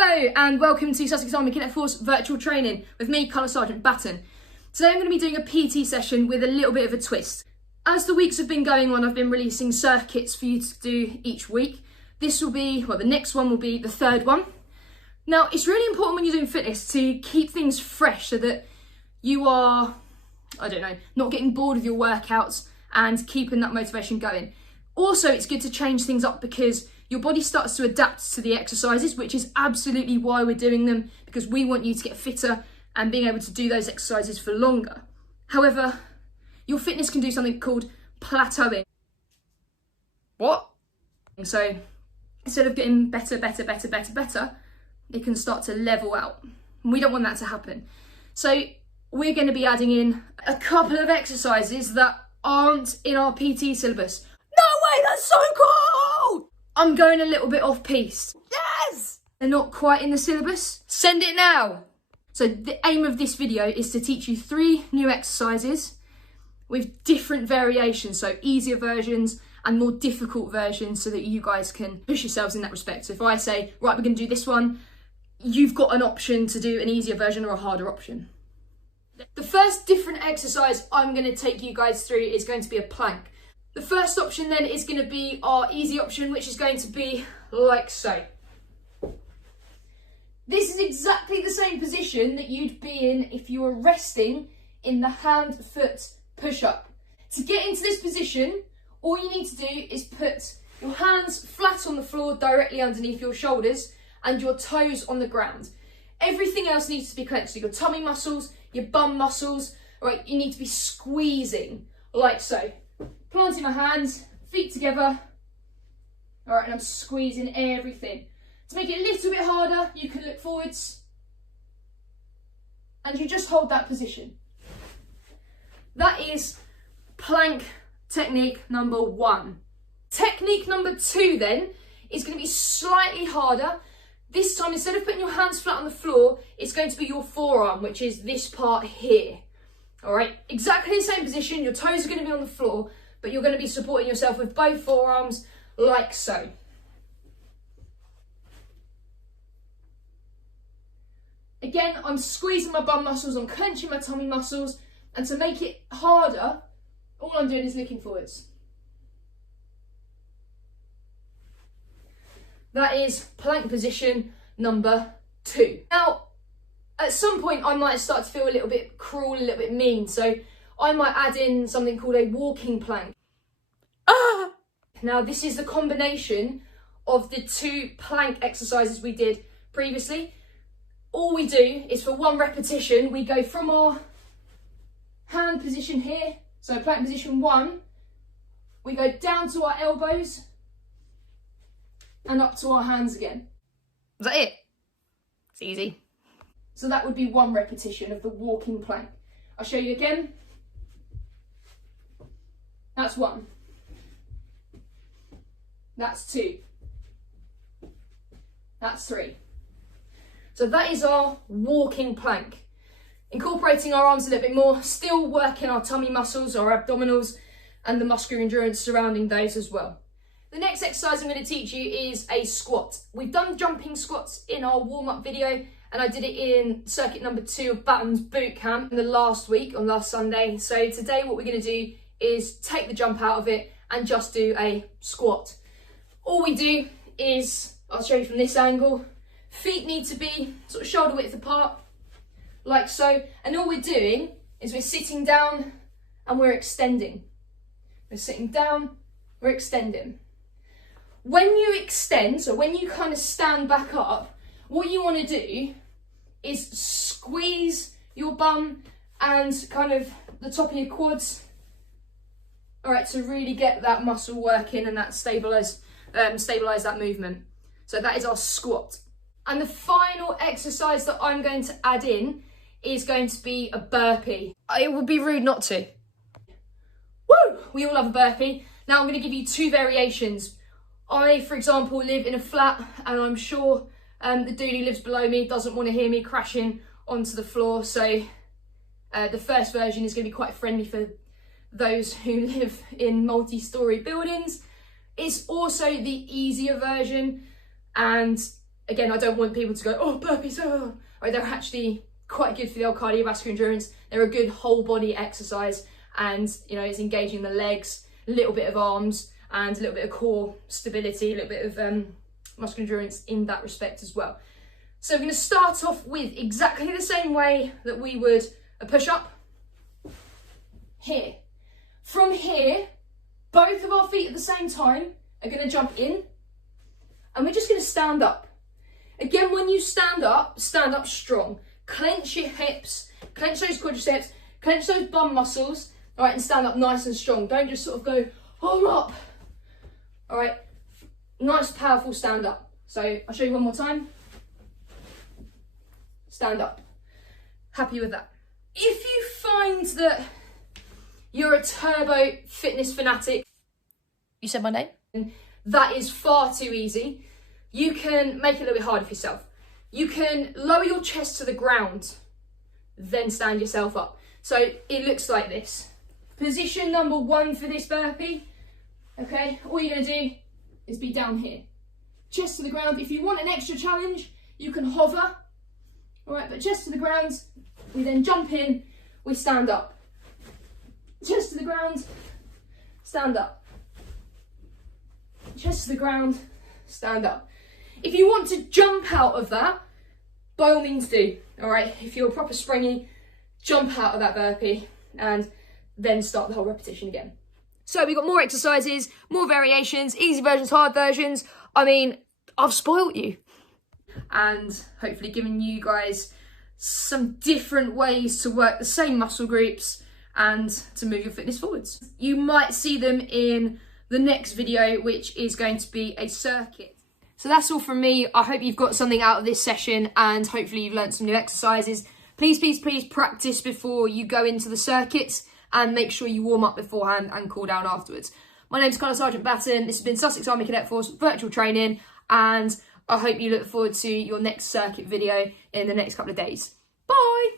Hello and welcome to Sussex Army Cadet Force virtual training with me, Colour Sergeant Batten. Today I'm going to be doing a PT session with a little bit of a twist. As the weeks have been going on, I've been releasing circuits for you to do each week. This will be, well, the next one will be the third one. Now, it's really important when you're doing fitness to keep things fresh so that you are, not getting bored of your workouts and keeping that motivation going. Also, it's good to change things up because your body starts to adapt to the exercises, which is absolutely why we're doing them, because we want you to get fitter and being able to do those exercises for longer. However, your fitness can do something called plateauing. What? So instead of getting better, it can start to level out. And we don't want that to happen. So we're going to be adding in a couple of exercises that aren't in our PT syllabus. No way, that's so cool! I'm going a little bit off piste. Yes! They're not quite in the syllabus. Send it now. So the aim of this video is to teach you 3 new exercises with different variations, so easier versions and more difficult versions so that you guys can push yourselves in that respect. So if I say, right, we're going to do this one, you've got an option to do an easier version or a harder option. The first different exercise I'm going to take you guys through is going to be a plank. The first option then is going to be our easy option, which is going to be like so. This is exactly the same position that you'd be in if you were resting in the hand-foot push-up. To get into this position, all you need to do is put your hands flat on the floor directly underneath your shoulders and your toes on the ground. Everything else needs to be clenched. So your tummy muscles, your bum muscles, right? You need to be squeezing like so. Planting my hands, feet together. All right, and I'm squeezing everything. To make it a little bit harder, you can look forwards and you just hold that position. That is plank technique number 1. Technique number 2 then is going to be slightly harder. This time, instead of putting your hands flat on the floor, it's going to be your forearm, which is this part here. All right, exactly the same position. Your toes are going to be on the floor, but you're going to be supporting yourself with both forearms like so. Again, I'm squeezing my bum muscles, I'm clenching my tummy muscles, and to make it harder, all I'm doing is looking forwards. That is plank position number 2. Now, at some point I might start to feel a little bit cruel, a little bit mean, so I might add in something called a walking plank. Now, this is the combination of the 2 plank exercises we did previously. All we do is for 1 repetition, we go from our hand position here, so plank position 1, we go down to our elbows and up to our hands again. Is that it? It's easy. So that would be 1 repetition of the walking plank. I'll show you again. That's 1. That's 2. That's 3. So that is our walking plank. Incorporating our arms a little bit more, still working our tummy muscles, our abdominals, and the muscular endurance surrounding those as well. The next exercise I'm going to teach you is a squat. We've done jumping squats in our warm-up video, and I did it in circuit number 2 of Batten's boot camp in the last week, on last Sunday. So today what we're going to do is take the jump out of it and just do a squat. All we do is, I'll show you from this angle, feet need to be sort of shoulder width apart, like so, and all we're doing is we're sitting down and we're extending. We're sitting down, we're extending. When you extend, so when you kind of stand back up, what you want to do is squeeze your bum and kind of the top of your quads, all right, to really get that muscle working and that stabilize that movement. So that is our squat. And the final exercise that I'm going to add in is going to be a burpee. It would be rude not to. Woo! We all love a burpee. Now I'm going to give you 2 variations. I, for example, live in a flat, and I'm sure the dude who lives below me doesn't want to hear me crashing onto the floor. So the first version is going to be quite friendly for those who live in multi-storey buildings. It's also the easier version, and again, I don't want people to go, oh, burpees, oh. Right, they're actually quite good for the old cardiovascular endurance. They're a good whole body exercise, and you know, it's engaging the legs, a little bit of arms, and a little bit of core stability, a little bit of muscular endurance in that respect as well. So we're going to start off with exactly the same way that we would a push-up. Here. From here, both of our feet at the same time are going to jump in, and we're just going to stand up. Again, when you stand up strong. Clench your hips, clench those quadriceps, clench those bum muscles, all right, and stand up nice and strong. Don't just sort of go, oh, I'm up. All right, nice, powerful stand up. So I'll show you one more time. Stand up. Happy with that. If you find that you're a turbo fitness fanatic, you said my name, that is far too easy, you can make it a little bit harder for yourself. You can lower your chest to the ground, then stand yourself up. So it looks like this. Position number 1 for this burpee, okay, all you're going to do is be down here. Chest to the ground. If you want an extra challenge, you can hover. All right, but chest to the ground, we then jump in, we stand up. Chest to the ground, stand up. Chest to the ground, stand up. If you want to jump out of that, by all means do, all right? If you're proper springy, jump out of that burpee and then start the whole repetition again. So we've got more exercises, more variations, easy versions, hard versions. I mean, I've spoilt you. And hopefully given you guys some different ways to work the same muscle groups and to move your fitness forwards. You might see them in the next video, which is going to be a circuit. So that's all from me. I hope you've got something out of this session and hopefully you've learned some new exercises. Please, please, please practice before you go into the circuits and make sure you warm up beforehand and cool down afterwards. My name's Colour Sergeant Batten. This has been Sussex Army Cadet Force virtual training, and I hope you look forward to your next circuit video in the next couple of days. Bye!